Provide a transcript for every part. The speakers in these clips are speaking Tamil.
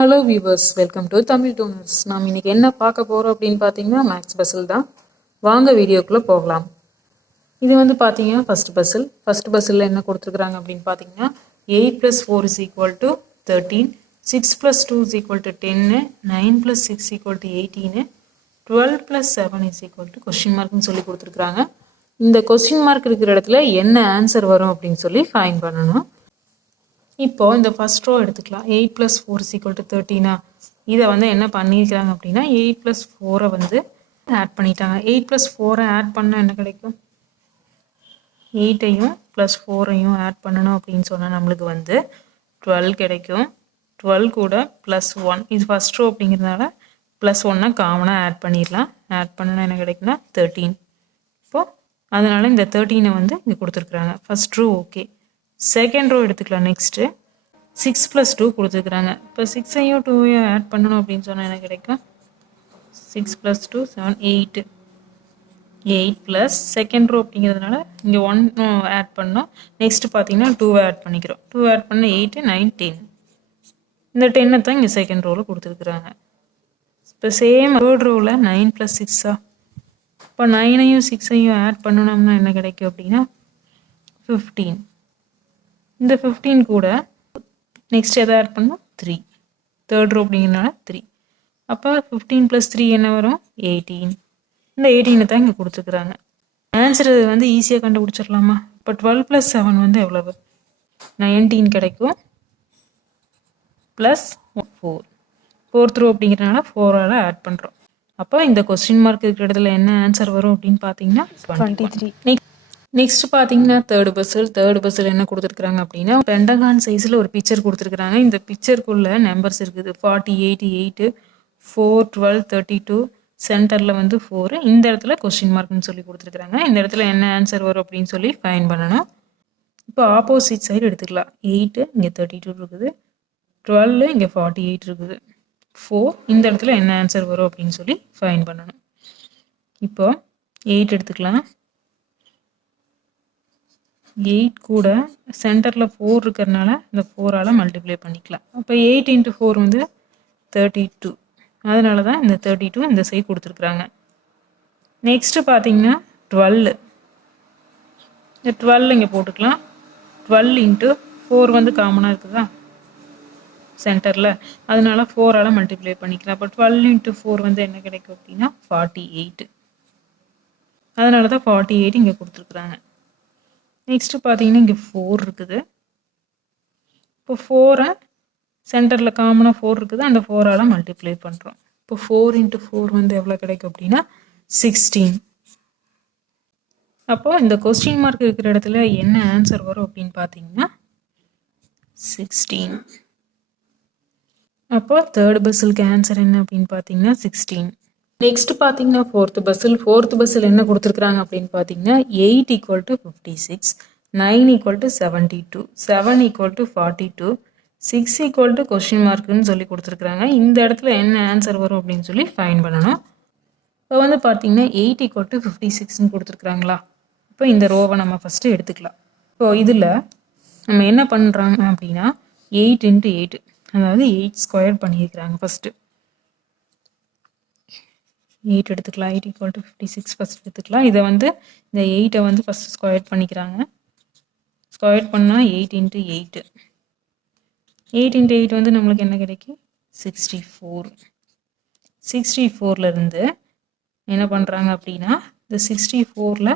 Hello viewers, welcome to Tamil donors. நாம் இன்னைக்கு என்ன பார்க்க போகிறோம் அப்படின்னு பார்த்தீங்கன்னா மேக்ஸ் பசில் தான். வாங்க வீடியோக்குள்ளே போகலாம். இது வந்து பார்த்தீங்கன்னா ஃபர்ஸ்ட் பசிலில் என்ன கொடுத்துருக்குறாங்க அப்படின்னு பார்த்தீங்கன்னா 8 + 4 = 13, 6 + 2 = 10, 9 + 6 = 18, 12 + 7 = கொஸ்டின் மார்க்னு சொல்லி கொடுத்துருக்குறாங்க. இந்த கொஸ்டின் மார்க் இருக்கிற இடத்துல என்ன ஆன்சர் வரும் அப்படின்னு சொல்லி ஃபைண்ட் பண்ணணும். இப்போ இந்த ஃபர்ஸ்ட் ரோ எடுத்துக்கலாம். 8 + 4 = 13. இதை வந்து என்ன பண்ணியிருக்கிறாங்க அப்படின்னா 8 + 4 வந்து ஆட் பண்ணிட்டாங்க. 8 + 4 ஆட் பண்ணால் என்ன கிடைக்கும்? 8ஐயும் + 4ஐயும் ஆட் பண்ணணும் அப்படின்னு சொன்னால் நம்மளுக்கு வந்து 12 கிடைக்கும். 12 கூட +1, இது ஃபர்ஸ்ட் ரோ அப்படிங்கிறதுனால +1 காமனாக ஆட் பண்ணிடலாம். ஆட் பண்ணனா என்ன கிடைக்குன்னா 13. இப்போது அதனால் இந்த 13 வந்து இங்கே கொடுத்துருக்குறாங்க. First row okay. Second row எடுத்துக்கலாம். நெக்ஸ்ட்டு 6 + 2 கொடுத்துருக்குறாங்க. இப்போ 6ஐயும் 2ஐயும் ஆட் பண்ணணும் அப்படின்னு சொன்னால் என்ன கிடைக்கும்? 6 + 2 7, 8. 8 ப்ளஸ் செகண்ட் ரோ அப்படிங்கிறதுனால இங்கே 1 ஆட் பண்ணோம். நெக்ஸ்ட்டு பார்த்தீங்கன்னா 2 ஆட் பண்ணிக்கிறோம். 2 ஆட் பண்ண 8, 9, 10. இந்த 10 தான் இங்கே செகண்ட் ரோவில் கொடுத்துருக்குறாங்க. இப்போ சேம் தேர்ட் ரோவில் 9 + 6. இப்போ 9ஐயும் 6ஐயும் ஆட் பண்ணணும்னா என்ன கிடைக்கும் அப்படின்னா 15. இந்த 15 கூட நெக்ஸ்ட் எதை ஆட் பண்ணோம்? 3. தேர்ட் ரோ அப்படிங்கிறதுனால 3. அப்போ 15 + 3 என்ன வரும்? 18. இந்த 18 தான் இங்கே கொடுத்துருக்குறாங்க. ஆன்சர் வந்து ஈஸியாக கண்டுபிடிச்சிடலாமா? இப்போ 12 + 7 வந்து எவ்வளவு? 19 கிடைக்கும். ப்ளஸ் 4. ஃபோர்த் ரோ அப்படிங்கிறதுனால 4ஆல் ஆட் பண்ணுறோம். அப்போ இந்த கொஸ்டின் மார்க் இருக்கிற இடத்துல என்ன ஆன்சர் வரும் அப்படின்னு பார்த்தீங்கன்னா 23. நெக்ஸ்ட் பார்த்தீங்கன்னா தேர்ட் பஸ்ஸில் என்ன கொடுத்துருக்குறாங்க அப்படின்னா பெண்டகான் சைஸில் ஒரு பிக்சர் கொடுத்துருக்குறாங்க. இந்த பிக்சருக்குள்ள நம்பர்ஸ் இருக்குது. 48, 8, 4, 12, 32, சென்டரில் வந்து 4. இந்த இடத்துல கொஸ்டின் மார்க்னு சொல்லி கொடுத்துருக்குறாங்க. இந்த இடத்துல என்ன ஆன்சர் வரும் அப்படின்னு சொல்லி ஃபைன் பண்ணணும். இப்போ ஆப்போசிட் சைடு எடுத்துக்கலாம். 8 இங்கே 32 இருக்குது, 12 இங்கே 48 இருக்குது, 4 இந்த இடத்துல என்ன ஆன்சர் வரும் அப்படின்னு சொல்லி ஃபைன் பண்ணணும். இப்போ 8 எடுத்துக்கலாம். 8 கூட சென்டரில் 4 இருக்கிறதுனால இந்த 4ஆல் மல்டிப்ளை பண்ணிக்கலாம். அப்போ 8 × 4 வந்து 32. அதனால தான் இந்த 32 இந்த சைடு கொடுத்துருக்குறாங்க. நெக்ஸ்ட்டு பார்த்தீங்கன்னா 12. இந்த 12 இங்கே போட்டுக்கலாம். 12 × 4 வந்து காமனாக இருக்குதா சென்டரில், அதனால 4ஆல் மல்டிப்ளை பண்ணிக்கலாம். அப்போ 12 × 4 வந்து என்ன கிடைக்கும் அப்படின்னா 48. அதனால தான் 48 இங்கே கொடுத்துருக்குறாங்க. நெக்ஸ்ட்டு பார்த்தீங்கன்னா இங்கே 4 இருக்குது. இப்போ 4ஐ சென்டரில் காமனாக 4 இருக்குது, அந்த 4ஆல் மல்டிப்ளை பண்ணுறோம். இப்போ 4 × 4 வந்து எவ்வளோ கிடைக்கும் அப்படின்னா 16. அப்போ இந்த கொஸ்டின் மார்க் இருக்கிற இடத்துல என்ன ஆன்சர் வரும் அப்படின்னு பார்த்தீங்கன்னா 16. அப்போ தேர்ட் பஸ்ஸுக்கு ஆன்சர் என்ன அப்படின்னு பார்த்தீங்கன்னா 16. நெக்ஸ்ட் பார்த்தீங்கன்னா ஃபோர்த் பஸ்ஸில் என்ன கொடுத்துருக்குறாங்க அப்படின்னு பார்த்தீங்கன்னா 8 = 56, 9 = 72, 7 = 42, 6 = கொஸ்டின் மார்க்குன்னு சொல்லி கொடுத்துருக்குறாங்க. இந்த இடத்துல என்ன ஆன்சர் வரும் அப்படின்னு சொல்லி ஃபைன் பண்ணணும். இப்போ வந்து பார்த்தீங்கன்னா 8 = 56ன்னு கொடுத்துருக்குறாங்களா? இப்போ இந்த ரோவை நம்ம ஃபஸ்ட்டு எடுத்துக்கலாம். இப்போ இதில் நம்ம என்ன பண்ணுறாங்க அப்படின்னா 8 × 8, அதாவது 8 ஸ்கொயர் பண்ணியிருக்கிறாங்க. ஃபஸ்ட்டு 8 எடுத்துக்கலாம். 8 = 56 ஃபஸ்ட் எடுத்துக்கலாம். இதை வந்து இந்த 8ஐ வந்து ஃபஸ்ட்டு ஸ்கொயர் பண்ணிக்கிறாங்க. ஸ்கொயர் பண்ணால் 8 × 8. 8 × 8 வந்து நம்மளுக்கு என்ன கிடைக்கும்? 64. 64லேருந்து என்ன பண்ணுறாங்க அப்படின்னா இந்த 64ல்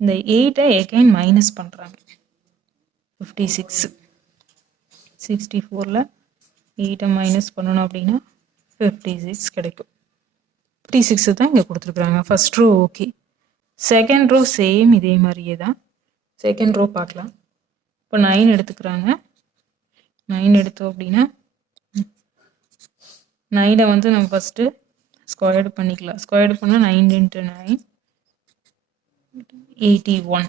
இந்த 8ஐ எகைன் மைனஸ் பண்ணுறாங்க. 56. 64ல் 8ஐ மைனஸ் பண்ணணும் அப்படின்னா 56 கிடைக்கும். 56 தான் இங்கே கொடுத்துருக்குறாங்க. First row okay. Second row same இதே மாதிரியே தான். செகண்ட் ரோ பார்க்கலாம். இப்போ 9 எடுத்துக்கிறாங்க. 9 எடுத்தோம் அப்படின்னா 9ஐ வந்து நம்ம ஃபஸ்ட்டு ஸ்கொயர்டு பண்ணிக்கலாம். ஸ்கொயர்டு பண்ணால் 9 × 9 81.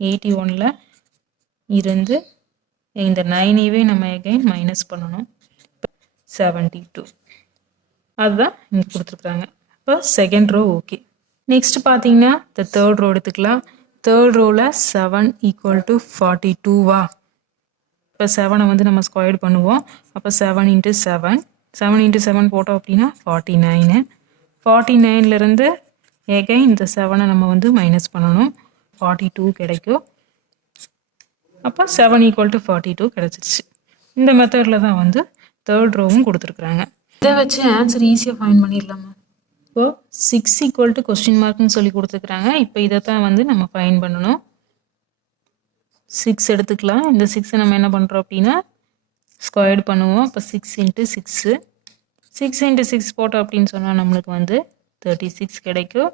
81ல் இருந்து இந்த 9ஐவே நம்ம எகைன் மைனஸ் பண்ணணும். 72. அதுதான் இங்கே கொடுத்துருக்குறாங்க. இப்போ செகண்ட் ரோ ஓகே. நெக்ஸ்ட் பார்த்தீங்கன்னா இந்த தேர்ட் ரோ எடுத்துக்கலாம். தேர்ட் ரோவில் 7 = 42வா? இப்போ 7 வந்து நம்ம ஸ்கொயர்டு பண்ணுவோம். அப்போ 7 × 7 7 × 7 போட்டோம் அப்படின்னா 49. 49லேருந்து எகைன் இந்த 7 நம்ம வந்து மைனஸ் பண்ணணும். 42 கிடைக்கும். அப்போ 7 = 42 கிடச்சிருச்சு. இந்த மெத்தடில் தான் வந்து தேர்ட் ரோவும் கொடுத்துருக்குறாங்க. இதை வச்சு ஆன்சர் ஈஸியாக ஃபைண்ட் பண்ணிடலாமா? இப்போ 6 = கொஸ்டின் மார்க்னு சொல்லி கொடுத்துருக்குறாங்க. இப்போ இதை தான் வந்து நம்ம ஃபைண்ட் பண்ணணும். 6 எடுத்துக்கலாம். இந்த 6 நம்ம என்ன பண்ணுறோம் அப்படின்னா ஸ்கொயர்டு பண்ணுவோம். அப்போ 6 × 6 6 × 6 போட்டோம் அப்படின்னு சொன்னால் நம்மளுக்கு வந்து 36 கிடைக்கும்.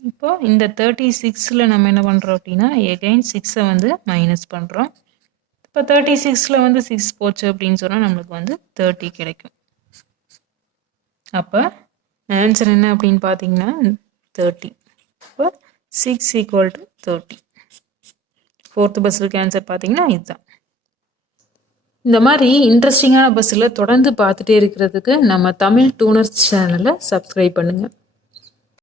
இப்போ இந்த 36ல் நம்ம என்ன பண்ணுறோம் அப்படின்னா எகைன் 6 வந்து மைனஸ் பண்ணுறோம். இப்போ 36ல் வந்து 6 போச்சு அப்படின்னு சொன்னால் நம்மளுக்கு வந்து 30 கிடைக்கும். அப்போ ஆன்சர் என்ன அப்படின்னு பார்த்தீங்கன்னா 30. இப்போ 6 = 30. 4th பஸ்ஸுக்கு ஆன்சர் பார்த்தீங்கன்னா இதுதான். இந்த மாதிரி இன்ட்ரெஸ்டிங்கான பஸ்ஸில் தொடர்ந்து பார்த்துட்டே இருக்கிறதுக்கு நம்ம தமிழ் டூனர்ஸ் சேனலை சப்ஸ்கிரைப் பண்ணுங்கள்.